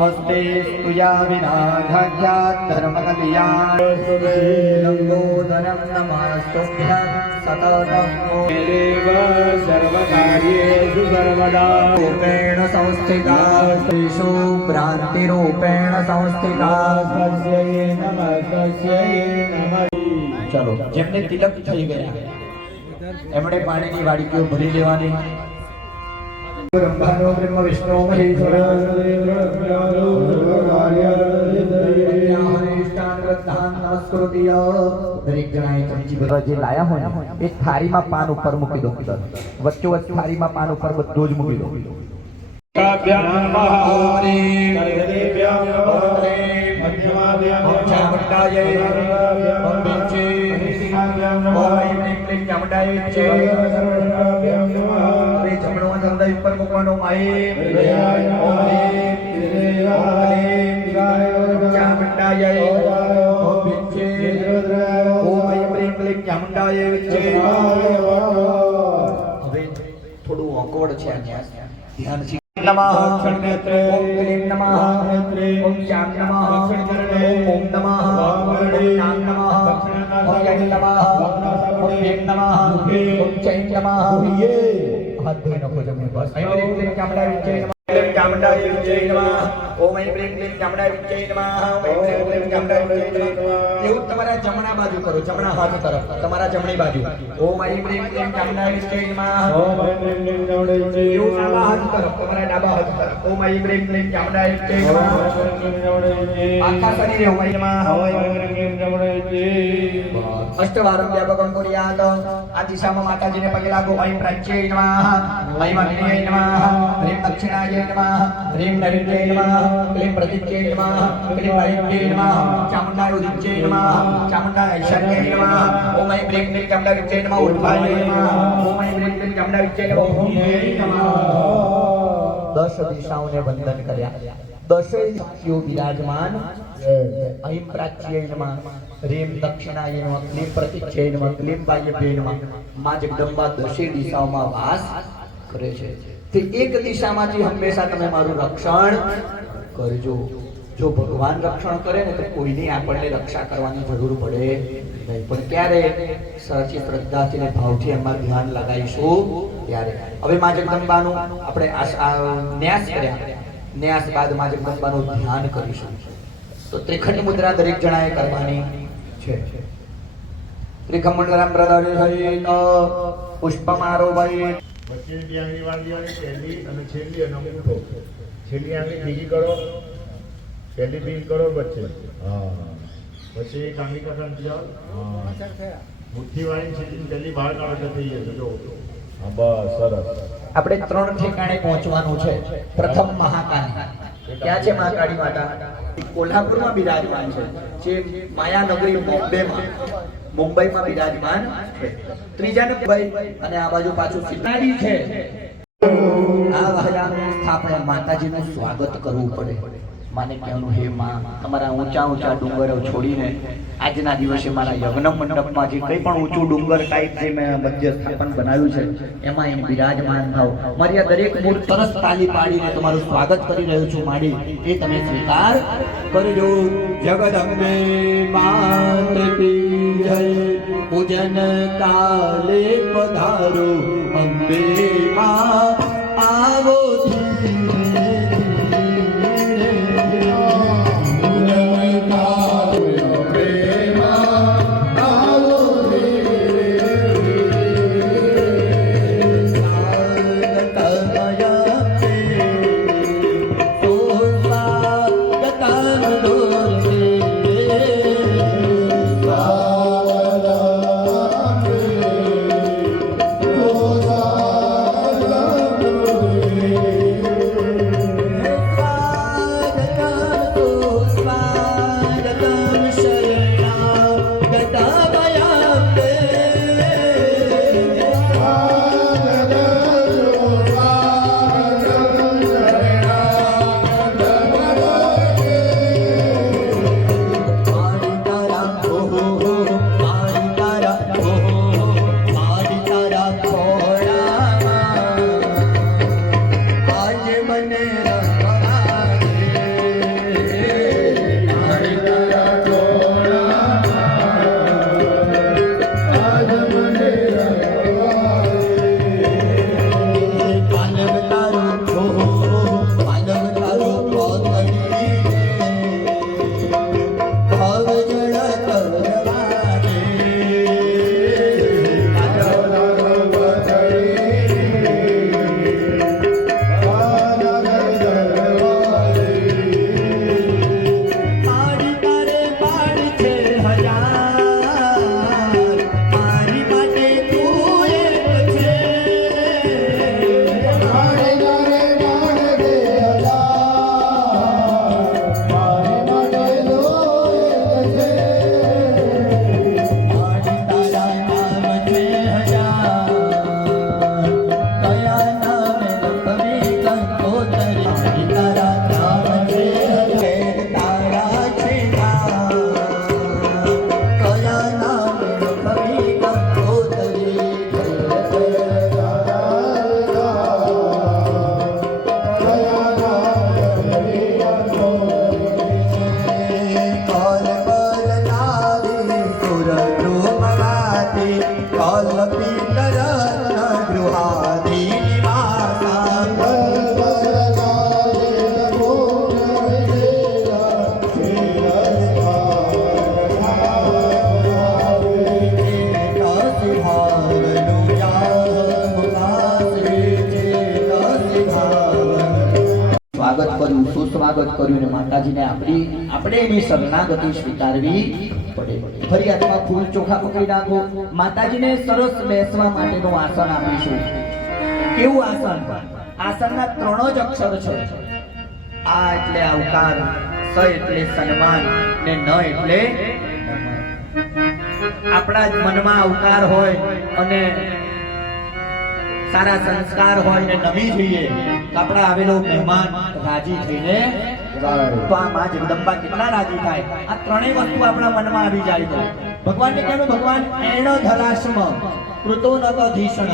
स्वस्ति स्तुया विनाघात्यात् धर्मकल्याण लंबोदरं नमस्तुभ्यं सततं देव सर्वकार्येषु सर्वदा रूपेण संस्थिता श्रीषु भ्रान्तिरूपेण संस्थिता तस्यै नमः। चलो जेमने तिलक થઈ ગયા એમણે પાણીની વાડીઓ ભરી લેવાની। બ્રહ્માનો બ્રહ્મ વિષ્ણુ મહેશ્વર દરેક જણાએ ચમચી ભરવા જે લાયા હોય એ થાળીમાં પાન ઉપર મૂકી દો, વચ્ચોવચ્ચ થાળીમાં પાન ઉપર બધું જ મૂકી દો। ઉપર મૂકવાનો હવે થોડું ઓકવર્ડ છે, ધ્યાન છે। नमः ओम क्लीं नमः ओम श्याम नमः ओम नमः नाम नमः ओम यज्ञ नमः ओम वेद नमः ओम चैन नमः। हाथ धोई नको जमने बस। ऐं क्लीं चामुंडा विजय नमः चामुंडा विजय नमः ओम ऐं क्लीं चामुंडा विजय नमः ओम ऐं क्लीं चामुंडा विजय नमः। એવું તમારા જમણા બાજુ કરો, જમણા હાથ તરફ, તમારા જમણી બાજુ ઓમ ऐं क्लीं चामुंडा विजय नमः ओम ऐं क्लीं चामुंडा विजय नमः। એવું ડાબા હાથ તરફ, તમારા ડાબા હાથ તરફ ओम ऐं क्लीं चामुंडा विजय नमः। આખા શરીરે ઓમ ऐं नमः ओम ऐं क्लीं चामुंडा विजय। અષ્ટવારમ વ્યાપકં કુર્યાત। આ દિશામાં માતાજીને પગે લાગો। ऐं प्राच्यै नमः ऐं अग्नये नमः ह्रीं दक्षिणायै नमः ह्रीं नैऋत्यै नमः क्लीं प्रदित्यै नमः क्लीं वायव्यै नमः चामुण्डाय उदित्यै नमः चामुण्डाय ईशान्यै नमः ओम ऐं क्लीं चामुण्डा विजय नमः उद्भायै नमः ओम ऐं क्लीं चामुण्डा विजय नमः ओम नमः। 10 દિશાઓને વંદન કર્યા। 10 શક્તિઓ વિરાજમાન। ऐं प्राच्यै नमः ह्रीं दक्षिणाय नमः क्लीं प्रदित्यै नमः क्लीं वायव्यै नमः। માં જગદંબા 10 દિશાઓમાં વાસ કરે છે। તે એક દિશામાંથી હંમેશા તમે મારું રક્ષણ કરજો। જો ભગવાન રક્ષણ કરે ને તો કોઈની આપણને રક્ષા કરવાની જરૂર પડે નહીં, પણ ક્યારે સાચી શ્રદ્ધાથી અને ભાવથી એમાં ધ્યાન લગાવીશું ત્યારે। હવે માં જગદંબાનું આપણે ન્યાસ કર્યા, ન્યાસ બાદ માં જગદંબાનું ધ્યાન કરીશું। તો ત્રિખંડ મુદ્રા દરેક જણાએ કરવાની છે। ત્રિખંડ મુદ્રા પ્રદાન સહિત પુષ્પમારોપય વચ્ચેની બે આંગળી વાળી દેવાની, પહેલી અને છેલ્લી અને અંગૂઠો। છેલ્લી આંગળી ભીગી કરો, પહેલી ભીગ કરો વચ્ચે, હા વચ્ચે એક આંગળી કાઢવાની જાઓ, હા મુઠ્ઠી વાળી છેલ્લી પહેલી બહાર કાઢો એટલે થઈ જશે। જો હા બસ સરસ। આપણે 3 ઠેકાણે પહોંચવાનું છે। પ્રથમ મહાકાળી, ક્યાં છે મહાકાળી માતા? કોલ્હાપુરમાં બિરાજમાન છે, જે માયાનગરી મુંબઈમાં બિરાજમાન છે। ત્રીજા નંબર અને આ બાજુ પાછું સિતારી છે। આ વહલાનું સ્થાપના માતાજીનું સ્વાગત કરવું પડે। માને કહેવાનું હે માં, તમારા ઊંચા ઊંચા ડુંગરો છોડીને આજના દિવસે મારા યજ્ઞ મંડપમાં જે કંઈ પણ ઊંચું ડુંગર ટાઈપ જે મેં મધ્ય સ્થાપન બનાવ્યું છે એમાં એમ બિરાજમાન થાવ। મારી આ દરેક મૂળ સરસ તાલી પાડીને તમારું સ્વાગત કરી રહ્યો છું માડી, એ તમે સ્વીકાર કરજો। જગદંબે માત કી જય, પૂજન કાલે પધારો અંબે માં આવો। શરણાગત કર્યું ને માતાજીને આપણે એની શરણાગતિ સ્વીકારવી પડે. ફરી હાથમાં ફૂલ ચોખા પકડી નાખો. માતાજીને સરસ બેસવા માટેનું આસન આપીશું. કેવું આસન? આસનના 3 જ અક્ષર છે. આ એટલે આવકાર, સ એટલે સન્માન ને ન એટલે આપણા જ મનમાં આવકાર હોય અને સારા સંસ્કાર હોય ને નમી જઈએ તો આપણા આવેલો મહેમાન રાજી થઈને તો આ માં જગદંબા કેટલા રાજી થાય. આ 3 વસ્તુ આપણા મનમાં આવી જાય તો ભગવાનને કહેવું, ભગવાન એણ ધરાશ્મ કૃતો ન ધીષણ.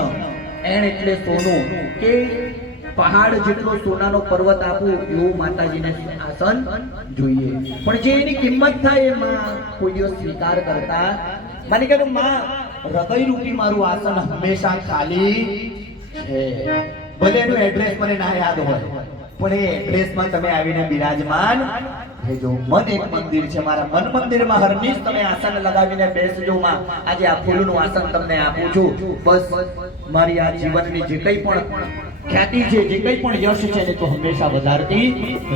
એણ એટલે સોનું, કે પહાડ જેટલો સોનાનો પર્વત આપું એવું માતાજીને આસન જોઈએ. પણ જે એની કિંમત થાય એ માં કોઈ દિવસ સ્વીકાર કરતા. મને કહ્યું માં હૃદય રૂપી મારું આસન હંમેશા ખાલી છે. ભલે એનું એડ્રેસ મને ના યાદ હોય પણ એ એડ્રેસમાં તમે આવીને બિરાજમાન રહેજો. મન એક મંદિર છે, મારા મન મંદિરમાં હરનીશ તમે આસન લગાવીને બેસજો માં. આજે આ ફૂલનું આસન તમને આપું છું. બસ મારી આ જીવનની જે કંઈ પણ ખ્યાતિ છે, જે કંઈ પણ યશ છે ને તો હંમેશા વધારતી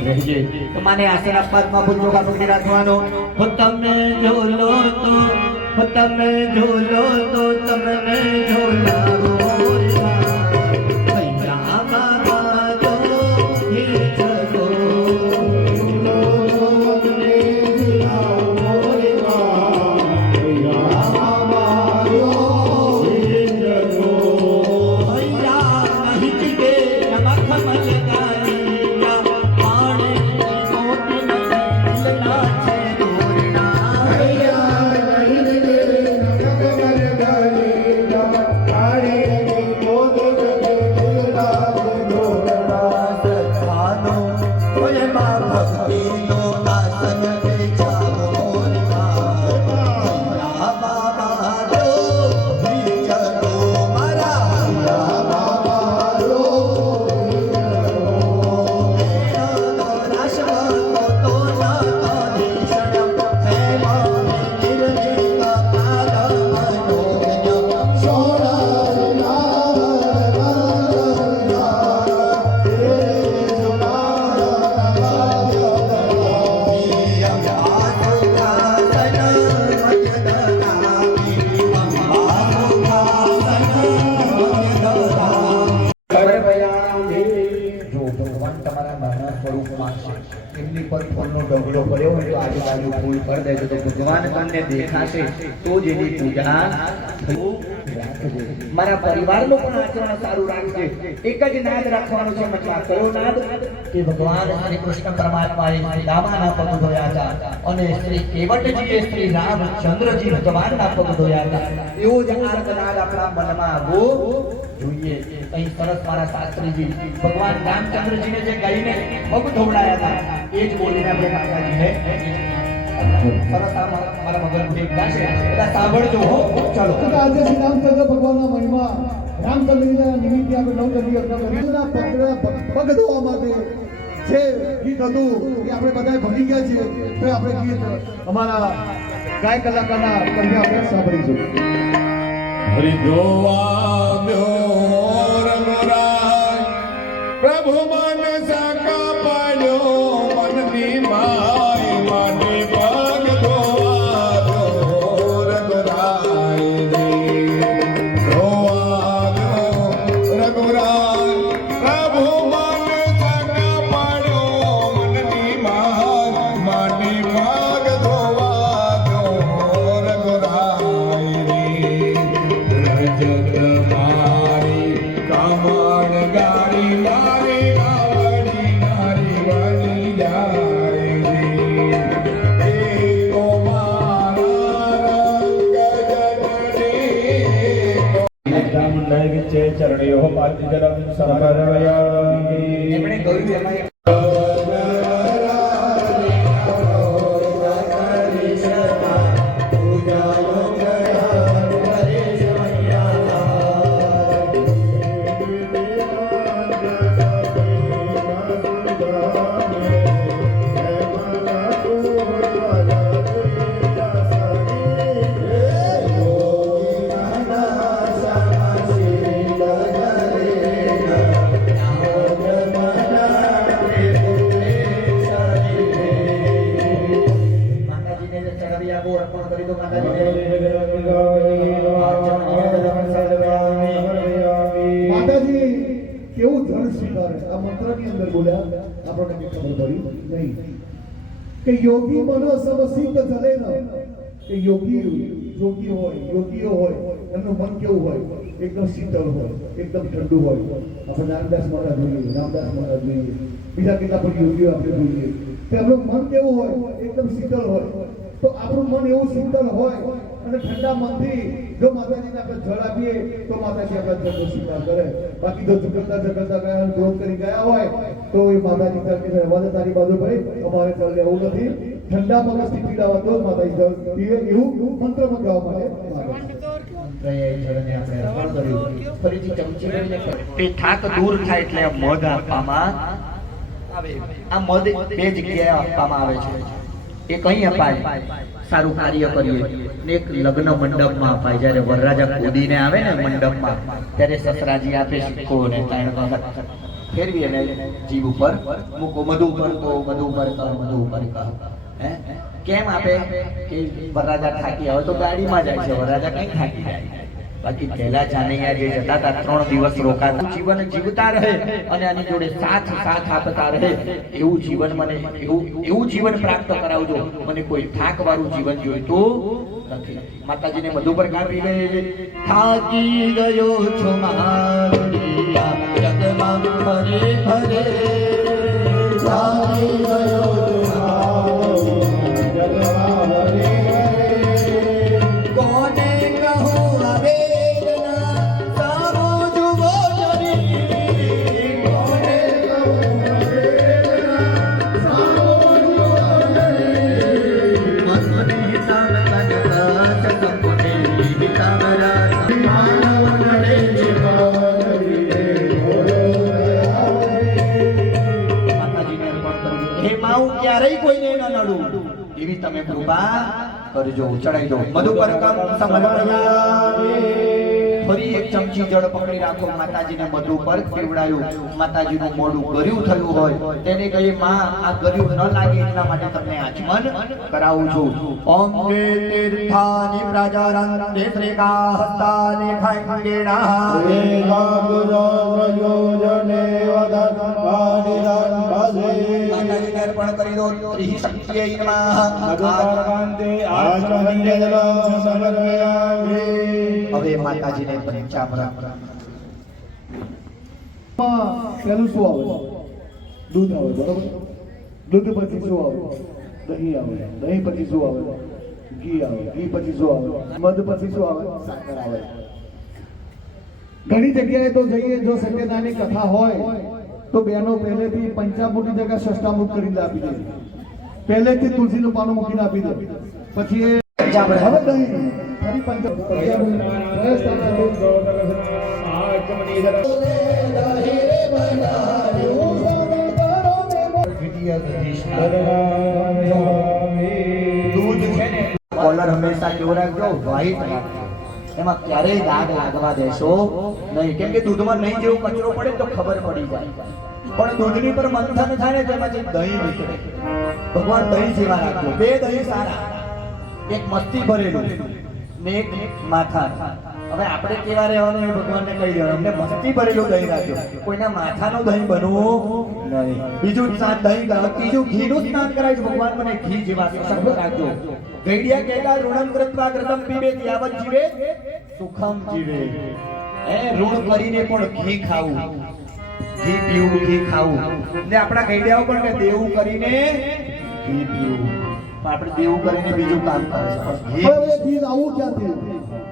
રહેજે. તો માને આસન આપવામાં ફૂલ ચોખા પકડી રાખવાનો. તમે ઝોલો તો તમને ઝોલાવો એમની પર ફૂલનો ઢગલો પડ્યો હોય તો આજુબાજુ ફૂલ કરી દેજો તો ભગવાન તમને દેખાશે તો જ એની પૂજા રાખજે. મારા પરિવારનું પણ આચરણ સારું રાખજે. એક જ નાદ રાખવાનો છે મતલબ કયો નાદ? કે ભગવાન શ્રી કૃષ્ણ પરમાત્માએ દામાના પગ ધોયા હતા અને શ્રી કેવટજીએ શ્રી રામચંદ્રજી ભગવાનના પગ ધોયા હતા. એવો જ આર્ક નાદ આપણા મનમાં આવવો જોઈએ. અહીં સરસ મારા શાસ્ત્રીજી ભગવાન રામચંદ્રજીને જે ગાઈને પગ ધોવડાયા હતા એ જ બોલીને આપણે માતાજીને સરસ મારા મગર મુજબ ગાશે. બધા સાંભળજો હો. ચાલો આજે શ્રી રામચંદ્ર ભગવાનના મહિમા રામચંદ્રજીના નિમિત્તે આપણે નવચંડી યજ્ઞ કર્યું. પગ ધોવા માટે જે ગીત હતું એ આપણે બધા ભણી ગયા છીએ. તો આપણે ગીત અમારા ગાય કલાકારના કંઠે આપણે સાંભળીશું. પ્રભુ મન સકા પાડ્યો મનની માય મને પગ ધોવા દો રઘુરાય રે ધોવા દો રઘુરાય. પ્રભુ મન સકા પાડ્યો મનની માય મને પગ ધોવા દો રઘુરાય રે. રજત મારી કામણ ગાડી મારી આવડી નારી બની જાય રે. દેવો મારા રંગ જગડે વિચે ચરણ્યો પાતિ જલમ સમરવયામિ. એમણે કહ્યું એમાં ધારે આ મંત્રની અંદર બોલ્યા આપણને કઈ ખબર પડી નહીં કે યોગી મનો સબ સિદ્ધ ચલે ન કે યોગીઓ હોય એમનું મન કેવું હોય એકદમ શીતળ હોય એકદમ ઠંડુ હોય આપણે નામદાસ મહારાજ જોઈએ બીજા કેટલા પણ યોગીઓ આપણે જોઈએ કે આપણું મન કેવું હોય એકદમ શીતળ હોય તો આપણું મન એવું શીતળ હોય અને ઠંડા મનથી જો માતાજીને આપણે જળ આપીએ તો માતાજી આપણા જળનો સ્વીકાર કરે બાકી જો ઝઘડતા ગયા ક્રોધ કરી ગયા હોય તો એ માતાજી તરફ રહેવા દે તારી બાજુ ભાઈ અમારે જળ લેવું નથી ઠંડા મગજથી પીડાવા તો માતાજી જળ પીવે એવું મંત્રમાં કહેવા તે થાક દૂર થાય એટલે મધ આપવામાં આવે આ મધ બે જગ્યાએ આપવામાં આવે છે એક અહીં અપાય સારું કાર્ય કરીએ ને એક લગ્ન મંડપમાં અપાય જ્યારે વરરાજા કૂદીને આવે ને મંડપમાં ત્યારે સસરાજી આપે સિક્કો ને 3 વખત ફેરવી અને જીભ ઉપર મૂકો મધુ ઉપર કહો મધુ ઉપર કહો હે કેમ આપે કે વરરાજા થાકી આવે તો ગાડીમાં જાય છે વરરાજા કઈ થાકી જાય બાકી પહેલા જાનૈયા જે જતા હતા 3 દિવસ રોકાતા જીવન જીવતા રહે અને આની જોડે સાથ આપતા રહે એવું જીવન મને એવું જીવન પ્રાપ્ત કરાવજો મને કોઈ થાક વાળું જીવન જોઈતું નથી માતાજીને મધુ પર કાપી ગયે થાકી ગયો છો મારિયા જગમાં ફરે ફરે થાકી ગયો એવી તમે કૃપા કરજો ચડાઈ દો મધુ પર કામ સમર્પયામિ ફરી એક ચમચી જળ પકડી રાખો માતાજીને મધુ પર પીવડાયું માતાજીનું મોઢું ગર્યું થયું હોય તેને કહે માં આ ગર્યું ન લાગે એટલા માટે તમને આચમન કરાવું છું ઓમ કે તીર્થાની પ્રજારંતે શ્રીકા હસ્તાને ખંગેણા યોજને વદન માતાજીને અર્પણ કરી દો ત્રિ શક્તિએ નમઃ હવે માતાજીને પંચામૃત પહેલું શું આવે દૂધ આવે બરાબર દૂધ પછી શું આવે દહીં આવે દહીં પછી શું આવે ઘી આવે ઘી પછી શું આવે મધ પછી શું આવે સાકર આવે ઘણી જગ્યાએ તો જઈએ જો સત્યનારાયણની કથા હોય તો બહેનો પહેલેથી પંચામૃતની જગ્યા ષષ્ઠામૃત કરીને આપી દે પહેલેથી તુલસીનું પાનું મૂકીને આપી દે પછી એ હવે દહીં ફરી દૂધ છે ને કોલર હંમેશા કેવું રાખજો વ્હાઈટ રાખજો એમાં ક્યારેય દાગ લાગવા દેશો નહીં કેમ કે દૂધમાં નહીં જેવું કચરો પડે તો ખબર પડી જાય પણ દૂધની પર મંથન થાય ને તેમાંથી દહીં નીકળે ભગવાન દહીં સેવા રાખજો બે દહીં સારા એક મસ્તી ભરેલું ને એક માથા હવે આપણે કેવા રહેવાનું એ ભગવાનને કહી દેવાનું અમને મસ્તી ભરેલું દહીં રાખજો કોઈના માથાનું દહીં બનવું નહીં બીજું દહીં ત્રીજું ઘીનું સ્નાન કરાય ભગવાન મને ઘી જેવા સશક્ત રાખજો ગૈડિયા કહેતા ઋણમ કૃત્વા કૃતમ પીબે યાવત જીવે સુખમ જીવે એ ઋણ કરીને પણ ઘી ખાવું ઘી પીવું ઘી ખાવું ને આપણા ગૈડિયાઓ પણ કે દેવું કરીને ઘી પીવું આપણે દેવું કરીને બીજું કામ કરશું હવે ઘી લાવવું ક્યાંથી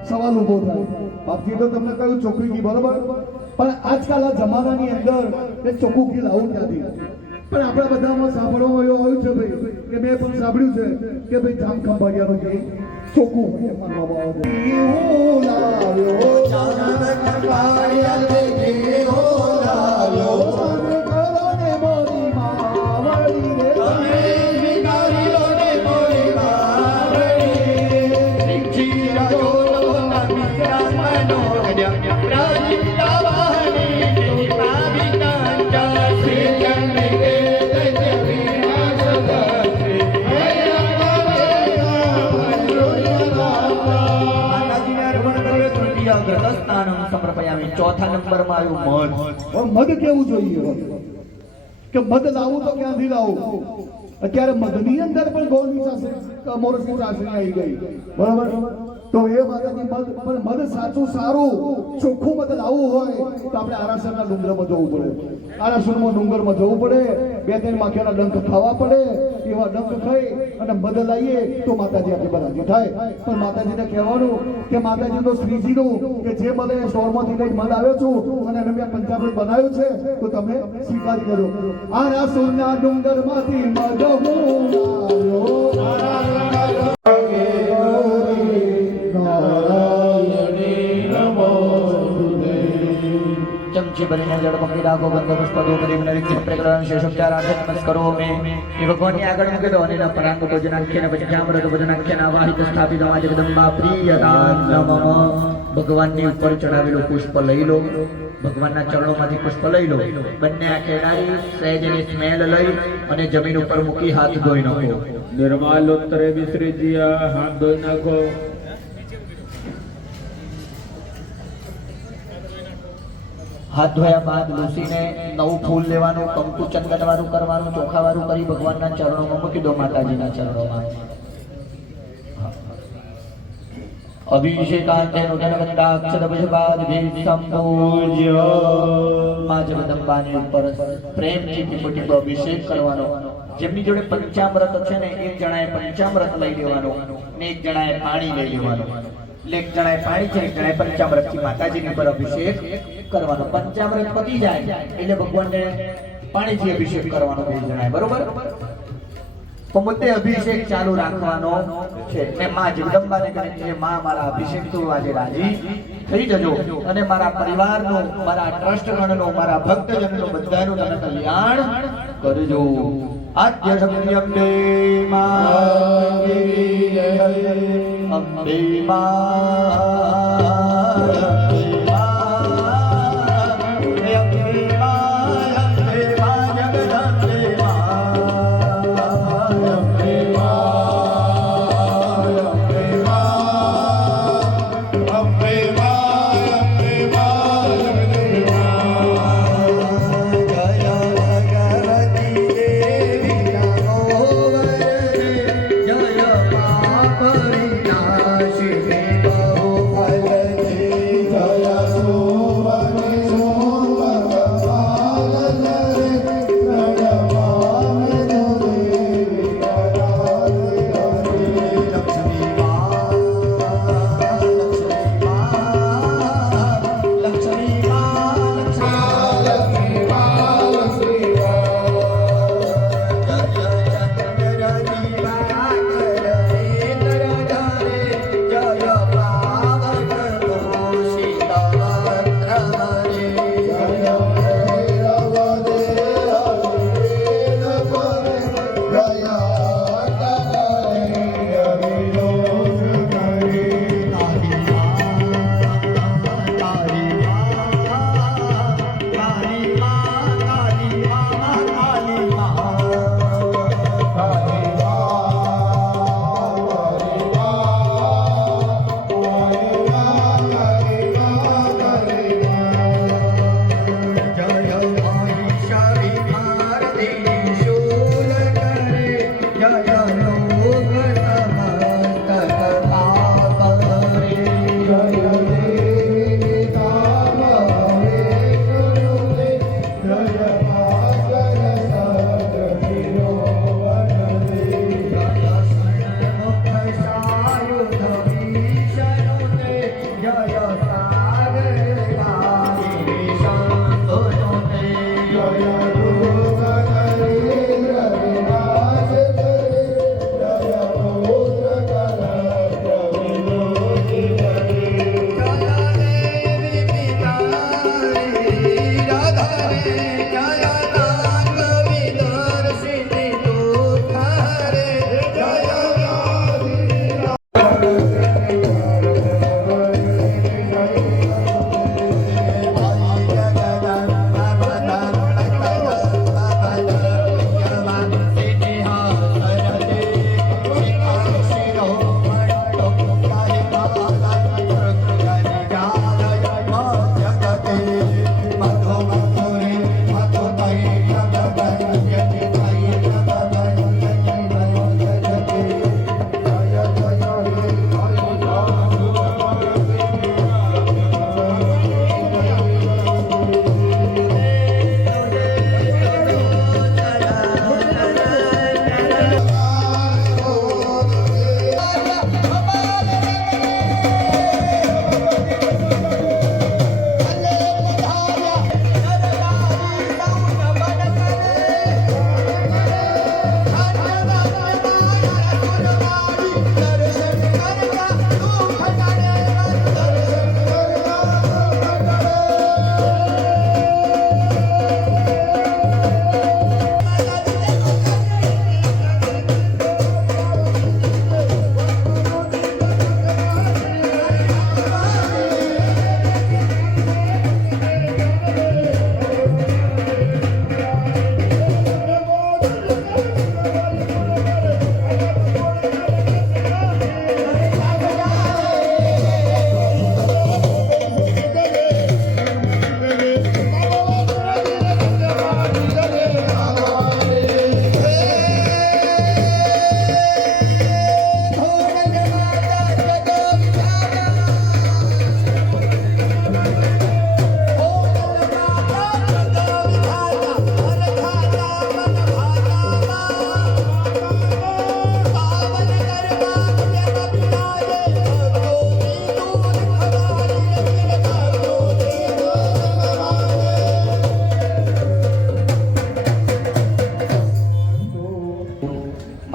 સવાલ ઉભો થાય બાપજી તો તમને કહ્યું ચોખ્ખું ઘી બરોબર પણ આજકાલ આ જમાનાની અંદર એ ચોખ્ખું ઘી લાવવું ક્યાંથી પણ આપણા બધામાં સાંભળવામાં એવું આવ્યું છે ભાઈ કે મેં પણ સાંભળ્યું છે કે ભાઈ જામ ખંભાળિયાનું ઘી ચોખ્ખું હોય માનવામાં આવે છે ઘી લાવ્યો જામ ખંભાળિયા ઘી લાવ્યો ચોથા નંબરમાં આવ્યું મધ હવે મધ કેવું જોઈએ કે મધ લાવું તો ક્યાંથી લાવું? અત્યારે મધની અંદર પણ ગોળની ચાસણી મોરસની ચાસણી આવી ગઈ, બરાબર? તો એ માતાજી મધ, પણ મધ સાચું સારું ચોખ્ખું મધ લાવવું હોય તો આપણે આરાસરના ડુંગરમાં જવું પડે. આરાસરમાં ડુંગરમાં જવું પડે, 2-3 માખીઓના ડંખ ખાવા પડે. એવા ડંખ ખાઈ અને મધ લાવીએ તો માતાજી આપણે બરાજી થાય. પણ માતાજીને કહેવાનું કે માતાજી તો શ્રીજીનું કે જે મને સ્ટોરમાંથી લઈ મધ આવ્યો છું અને એને મેં પંચામૃત બનાવ્યું છે તો તમે સ્વીકારી કરો. આરાસુરના ડુંગરમાંથી મધ હું આવ્યો. चमचे भरीने जड़ पकड़ी राखो बंदो पुष्पदो परिवने विघ्न प्रकरण शेषोपचार आठ नमस्करो मे ये भगवान ने आगळ मुके दो अनेना परांग भोजनाख्यन पंचामृत भोजनाख्यन आवाहित स्थापित समाज जगदंबा प्रियदान नमः. भगवान ની ઉપર ચડાવેલું પુષ્પ લઈ લો, ભગવાનના ચરણોમાંથી પુષ્પ લઈ લો, બંને આંખે ડાળી સહેજની સ્મેલ લઈ અને જમીન ઉપર મૂકી હાથ ધોઈ નાખો. निर्मालोत्तरे विसृज्य हाथ धोई नाखो. હાથ ધોયા બાદ લૂસીને નવું ફૂલ લેવાનું, કંકુ ચંદન વાળું કરવાનું, ચોખા વાળું કરી ભગવાનના ચરણોમાં મૂકી દો, માતાજીના ચરણોમાં. અભિષેકાંતેન ઉદનગંધાક્ષરભુજપાદભિ સંપૂજ્ય. માં જગદંબાની ઉપર પ્રેમથી ટીપો અભિષેક કરવાનો. જેમની જોડે પંચામૃત છે ને એક જણાએ પંચામૃત લઈ લેવાનું ને એક જણાએ પાણી લઈ લેવાનું. એટલે એક જણાએ પાણી છે, એક જણાએ પંચામૃતથી માતાજીની ઉપર અભિષેક કરવાનો. પંચામૃત પતી જાય એટલે ભગવાનને પાણીથી અભિષેક કરવાનો બે જણાએ, બરોબર? તો મુદ્દે અભિષેક ચાલુ રાખવાનો છે. ને માં જગદંબાને કહે છે, માં મારા અભિષેક તો આજે રાજી થઈ જજો અને મારા પરિવારનું, મારા ટ્રસ્ટગણનું, મારા ભક્તજનનું બધાનું તમે કલ્યાણ કરજો. આદ્ય શક્તિ અંબે માં દેવી જય, અંબે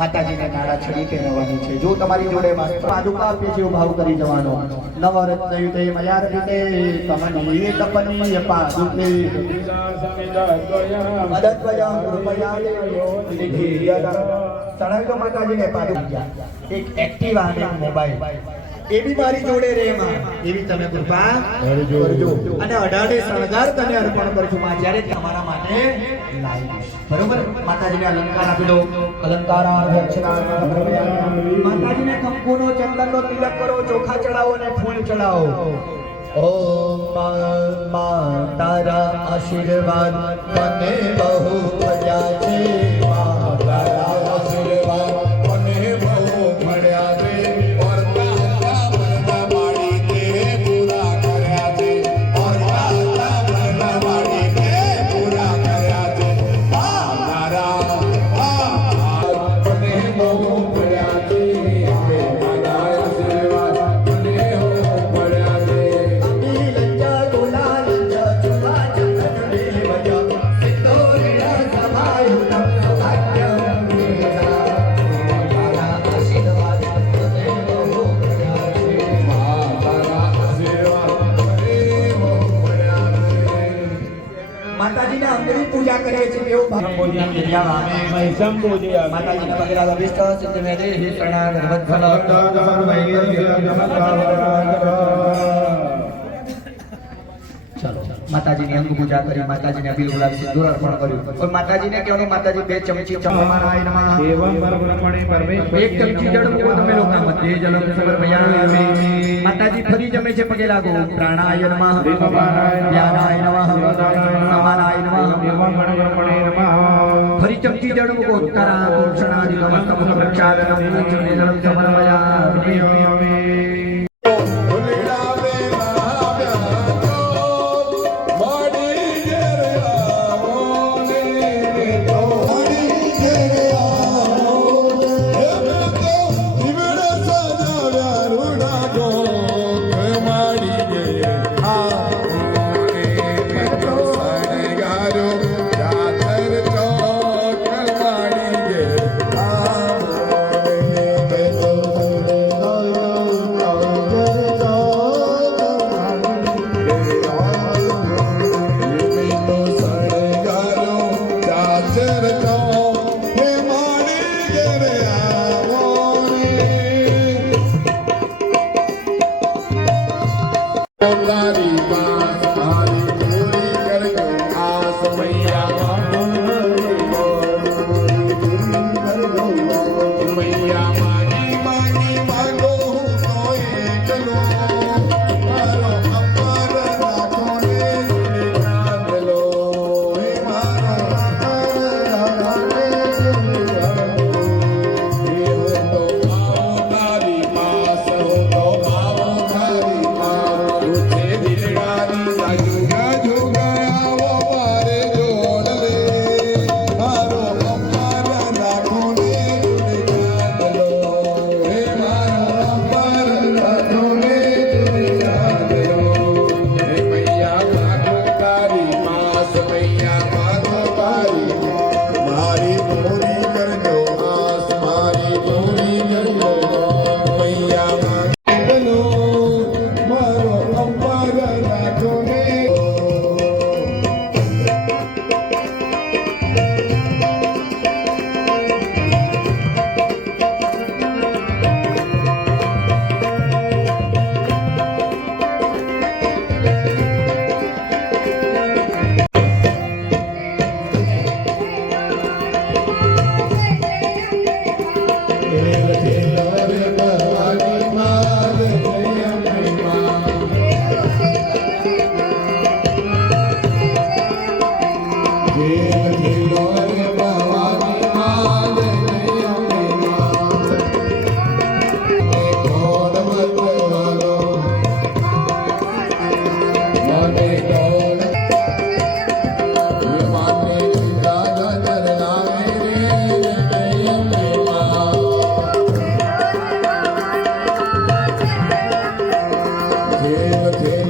માતાજીને નાળા છડી પહેરવાની છે. જો તમારી જોડે પાદુકા આપીએ છીએ ભાવ કરી જવાનો. નવરત્નયુતે મયાર્પિતે તમની તપની પાદુકે મદદ્વયં કૃપયા દેવો નિધિયતર. ચડાવી દો માતાજીને પાદુકા. એક એક્ટિવા અને એક મોબાઈલ એ બી મારી જોડે રે માં એવી તમે કૃપા કરજો. અને અઢાડે શણગાર તને અર્પણ કરજો માં, જ્યારે તમારા માટે લાવીશ. બરોબર? માતાજીને અલંકાર આપી દો. અલંકાર માતાજીને કંકુનો ચંદનનો તિલક કરો, ચોખા ચડાવો અને ફૂલ ચડાવો. ઓમ માં તારા આશીર્વાદ મને બહુ મળ્યા છે. તારા આશીર્વાદ મને બહુ મળ્યા છે. માતાજીને અંગની પૂજા કરીએ છીએ એવું માતાજીના વગેરે અભિષ્ટ સિદ્ધ મેદે હે શરણાગત ચલો માતાજીની અંગ પૂજા કરી, માતાજીને અબીલ ગુલાબ સિંદૂર અર્પણ કર્યું. પણ માતાજીને કહેવાનું માતાજી 2 ચમચી ચમનારાય નમઃ એક ચમચી જળ મૂકો તમે લોકો મધ્ય જલમ સમર્પયામિ. માતાજી ફરી જમે છે, પગે લાગો. પ્રાણાય નમઃ, ધ્યાનાય નમઃ, સમાનાય નમઃ. ફરી ચમચી જળ મૂકો. ઉત્તરા કુંસણાદિ નમસ્તમ પ્રક્ષાલનમ જલમ સમર્પયામિ.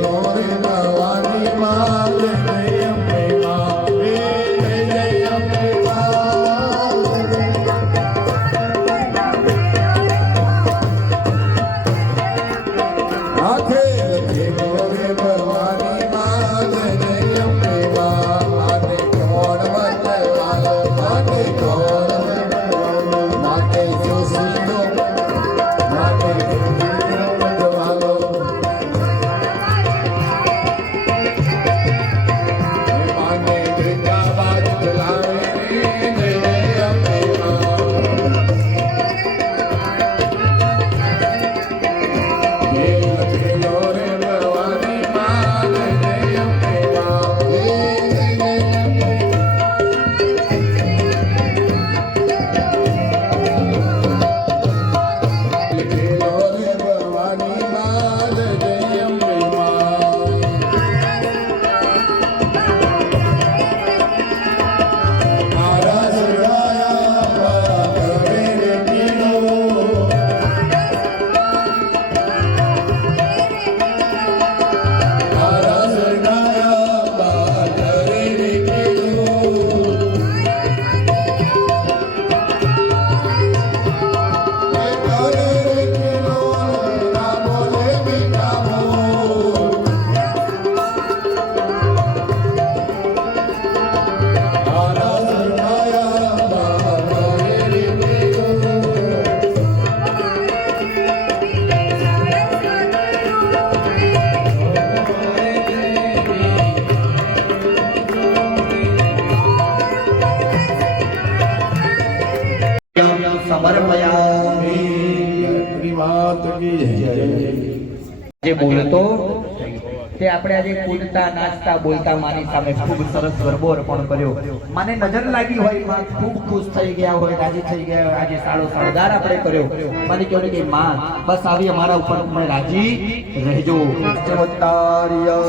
Lord, in the સમર્પયામિ. માત કી જય. જે બોલતો તે આપણે આજે કૂદતા નાચતા બોલતા માની સામે ખૂબ સરસ ગરબો અર્પણ કર્યો. માને નજર લાગી હોય, માં ખૂબ ખુશ થઈ ગયા હોય, રાજી થઈ ગયા હોય. આજે સાળો શણગાર આપણે કર્યો. માને કહ્યું કે માં બસ આવી અમારા ઉપર તમે રાજી રહેજો. ચમત્કાર્ય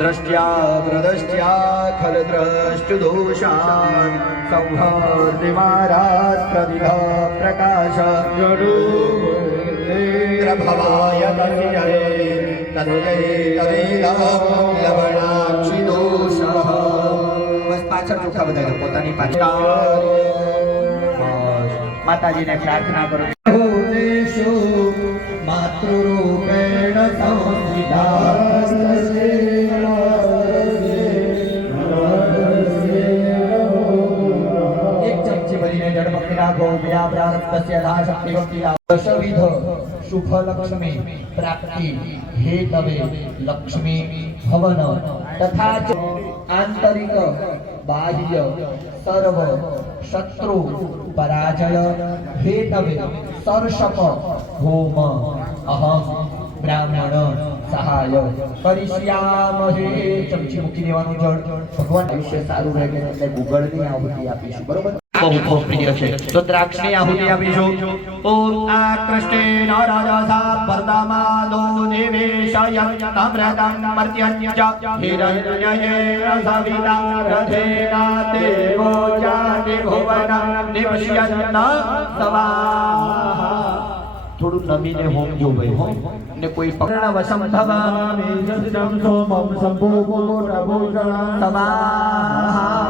દ્રષ્ટ્યા પ્રદષ્ટ્યા ખલ દ્રષ્ટુ દોષાન સંહર્તિ મહારાજ પ્રવિધ પ્રકાશ પ્રભવાય તસ્યે લવણાક્ષી દોષ. બસ પાછળ ચોખા બધા પોતાની પાછળ માતાજીને પ્રાર્થના કરો. માતૃરૂપેણ સંસ્થિતા એક ચમચી ભરીને જળભક્તિ રાખો. વિના પ્રારબ્ધસ્ય યથા શક્તિ ભક્તિ દશવિધ શુભ લક્ષ્મી પ્રાપ્તિ હે તવે લક્ષ્મી ભવન તથા ચ આંતરિક બાહ્ય સર્વ શત્રુ પરાજય હે તવે સરષપ હોમ અહમ બ્રાહ્મણ સહાય કરિષ્યામહે. ચમચી મૂકી દેવાનું જળ. ભગવાન આયુષ્ય સારું રહે એટલે ગુગળની આહુતિ આપીશું. બરોબર? બહુ પ્રિય છે તો દ્રાક્ષની આહુતિ આપીશું. ઓમ આકૃષ્ટેન રાજા પરદામાદો નિવેશયં તમ્રતં મર્ત્યન્ય હિરણ્યયેન સવિતા રથેના દેવો જાતિ ભુવન નિવશ્યન્ત સવાહા. થોડું નમીને હોમ જો ભાઈ હો ને કોઈ પકડા વશમ થવા સોમમ સંભોગો સવાહા.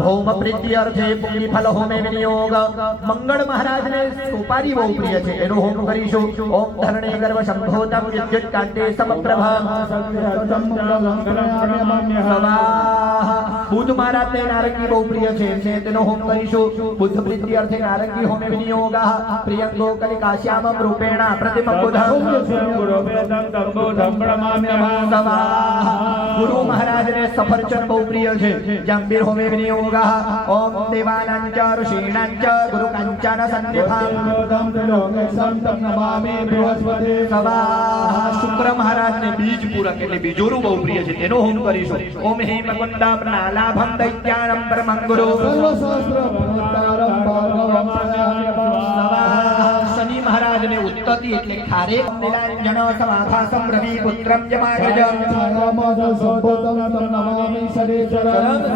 હોમ પ્રીતિ અર્થે પુણ્ય ફલ હોમે વિનિયોગ. મંગળ મહારાજને સુપારી બહુ પ્રિય છે, એનો હોમ કરીશું. ઓમ ધરણે ગર્વ સંભોતમ વિદ્યુત કાંતે સમપ્રભ સવાહા. બુદ્ધ મહારાજને નારંગી બહુ પ્રિય છે, એમને તેનો હોમ કરીશું. બુદ્ધ પ્રીતિ અર્થે નારંગી હોમે વિનિયોગ. પ્રિયંગો કલિકાશ્યામમ રૂપેણ પ્રતિમં બુધં ગુરુ મહારાજને સફરજન બહુ પ્રિય છે, જાંબીર હોમે વિનિયોગ. ઓમ દેવાનાં ચ ઋષીણાં ચ ગુરુ કાંચન સન્નિભાં સવાહા. શુક્ર મહારાજને બીજ પૂરક એટલે બીજોરું બહુ પ્રિય છે, તેનો હોમ કરીશું. ઓમ હેમકુંડમ નાલાભમ દૈત્યાનમ પરમં ગુરુ સવાહા. શનિ મહારાજને ઉત્તતિ એટલે ખારે નીલાંજન સમાભાસમ રવિ પુત્રમ યમાગ્રજમ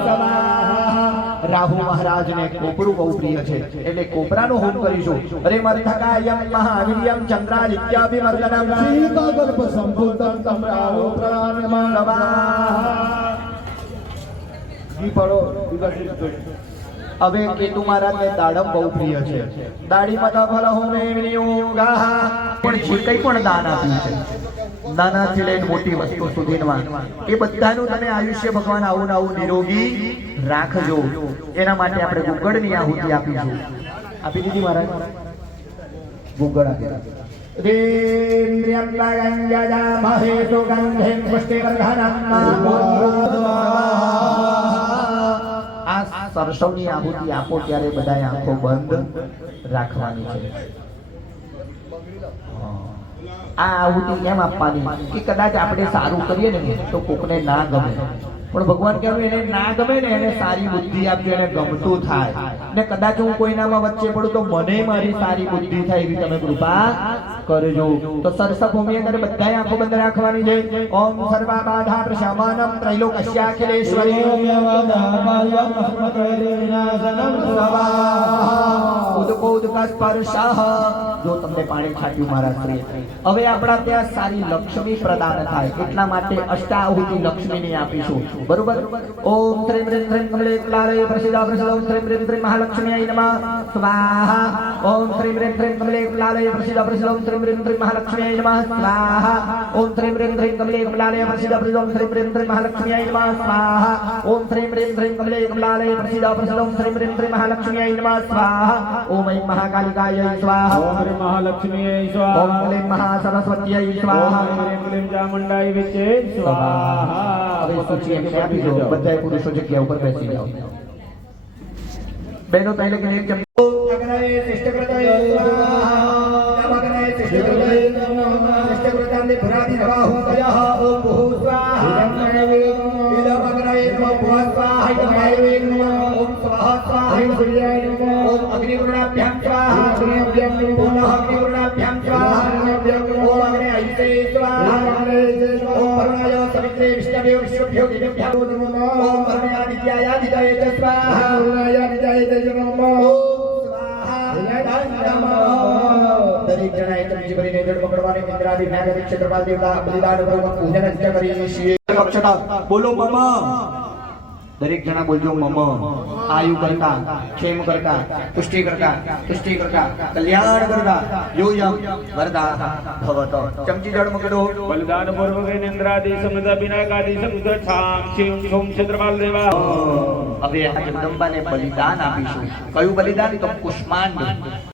સવાહા. રાહુ મહારાજને કોપરું બહુ પ્રિય છે એટલે કોપરાનો હોમ કરીશું. અરે મર્થકાયમ મહાવીર્યમ ચંદ્રાદિત્યાભિમર્દનમ સીતાગર્ભ સંભૂતમ તમ રાહુ પ્રણામ્યમાન સવાહા. હવે કેતુ મહારાજને દાડમ બહુ પ્રિય છે, દાડીમાં ફળ હોમે વિનિયોગાહ. પણ જે કંઈ પણ દાન આપ્યું છે, નાનાથી લઈને મોટી વસ્તુ સુધીમાં, એ બધાનું તમે આયુષ્ય ભગવાન આવું ને આવું નિરોગી રાખજો. એના માટે આપણે ગુગળની આહુતિ આપીશું. આપી દીધી મહારાજ? ગુગળ આપી. આ સરસવની આહુતિ આપો ત્યારે બધાએ આંખો બંધ રાખવાની છે. આ આહુતિ એમ આપવાની કે કદાચ આપણે સારું કરીએ ને તો કોકને ના ગમે, પણ ભગવાન કહેવું એને ના ગમે ને એને સારી બુદ્ધિ આપજો, એને ગમતું થાય. ને કદાચ હું કોઈનામાં વચ્ચે પડું તો મને મારી સારી બુદ્ધિ થાય એવી તમે કૃપા કરજો. તો સરસભૂમિ અંદર બધાએ આંખો બંધ રાખવાની છે. ઓમ સર્વા બાધા પ્રશમનમ ત્રૈલોક્યસ્યાખિલેશ્વરી ઉદકોદકા સ્પર્શઃ. જો તમને પાણી છાટ્યું મારા શ્રી. હવે આપણા ત્યાં સારી લક્ષ્મી પ્રદાન થાય એટલા માટે અષ્ટાહુતિ લક્ષ્મીની આપીશું. બરોબર? ઓમ શ્રીમ રીમ શ્રીમ કમલે કમલાલય પ્રસિદ્ધ પ્રસિદ્ધ. ઓમ શ્રીમ રીમ શ્રીમ મહાલક્ષ્મીય નમઃ સ્વાહા. ઓમ શ્રીમ રીમ શ્રીમ કમલે કમલાલય પ્રસિદ્ધ પ્રસિદ્ધ. ઓમ શ્રીમ રીમ શ્રીમ મહાલક્ષ્મીય નમઃ સ્વાહા. ઓમ શ્રીમ રીમ શ્રીમ કમલે કમલાલય પ્રસિદ્ધ પ્રસિદ્ધ. ઓમ શ્રીમ રીમ શ્રીમ મહાલક્ષ્મીય નમઃ સ્વાહા. ઓમ શ્રીમ રીમ શ્રીમ કમલે કમલાલય પ્રસિદ્ધ પ્રસિદ્ધ. ઓમ શ્રીમ રીમ શ્રીમ મહાલક્ષ્મીય નમઃ સ્વાહા. ઓમ ઐં મહાકાલિકાય સ્વાહા. ઓમ હરિ મહાલક્ષ્મીય સ્વાહા. ઓમ ક્લીં મહાસરસ્વત્यै સ્વાહા. ઓમ ક્લીં ચામુંડાય વિચે સ્વાહા. હવે સૂચિ એમ આપી દો. બધાએ પુરુષો જગ્યા ઉપર બેસી જાઓ. બહેનો પહેલે કે એક ચમચી નમગ્નય શિષ્ટકૃતય સ્વાહા નમગ્નય શિષ્ટકૃતય શિષ્ટકૃતાંતે ભરાધિ નવાહુતય ઓમ ભૂ સ્વાહા નમગ્નય ભૂ સ્વાહા નમગ્નય ઓમ સ્વાહા સ્વાહા ઓમ અગ્નિવૃણાભ્યામ સ્વાહા પુનઃ અગ્નિવૃણાભ્યામ સ્વાહા ઓમ અગ્ને અયિતે સ્વાહા ઓમ વરુણાય સવિત્રે વિષ્ણવે વિશ્વભ્યો દિવ્યભ્યો નમઃ ઓમ વરુણાય વિદ્યાય વિદયે ચ સ્વાહા વરુણાય વિદ્યાય ચ નમઃ ઓમ સ્વાહા નમઃ દરેક જણાએ ત્રીજી ભરીને જળ પકડવાની ઇન્દ્રાદી જ્ઞાનાદી ક્ષેત્રપાલ દેવતા બલિદાન પૂર્વક પૂજન જ કરીએ છીએ કક્ષટા બોલો મમ દરેક જણા બોલજો મમ આયુ કરતા ક્ષેમ કરતા પુષ્ટિ કરતા કલ્યાણ કરતા યોયમ વરદા ભવતો ચમચી જળ મકડો બલિદાન પૂર્વક ઇન્દ્રાદી સમૃદ્ધ પિનાકાદી સમૃદ્ધ છામ શિવ સોમ ક્ષેત્રપાલ દેવા હવે આ જગદંબાને બલિદાન આપીશું કયું બલિદાન તો કુષ્માંડ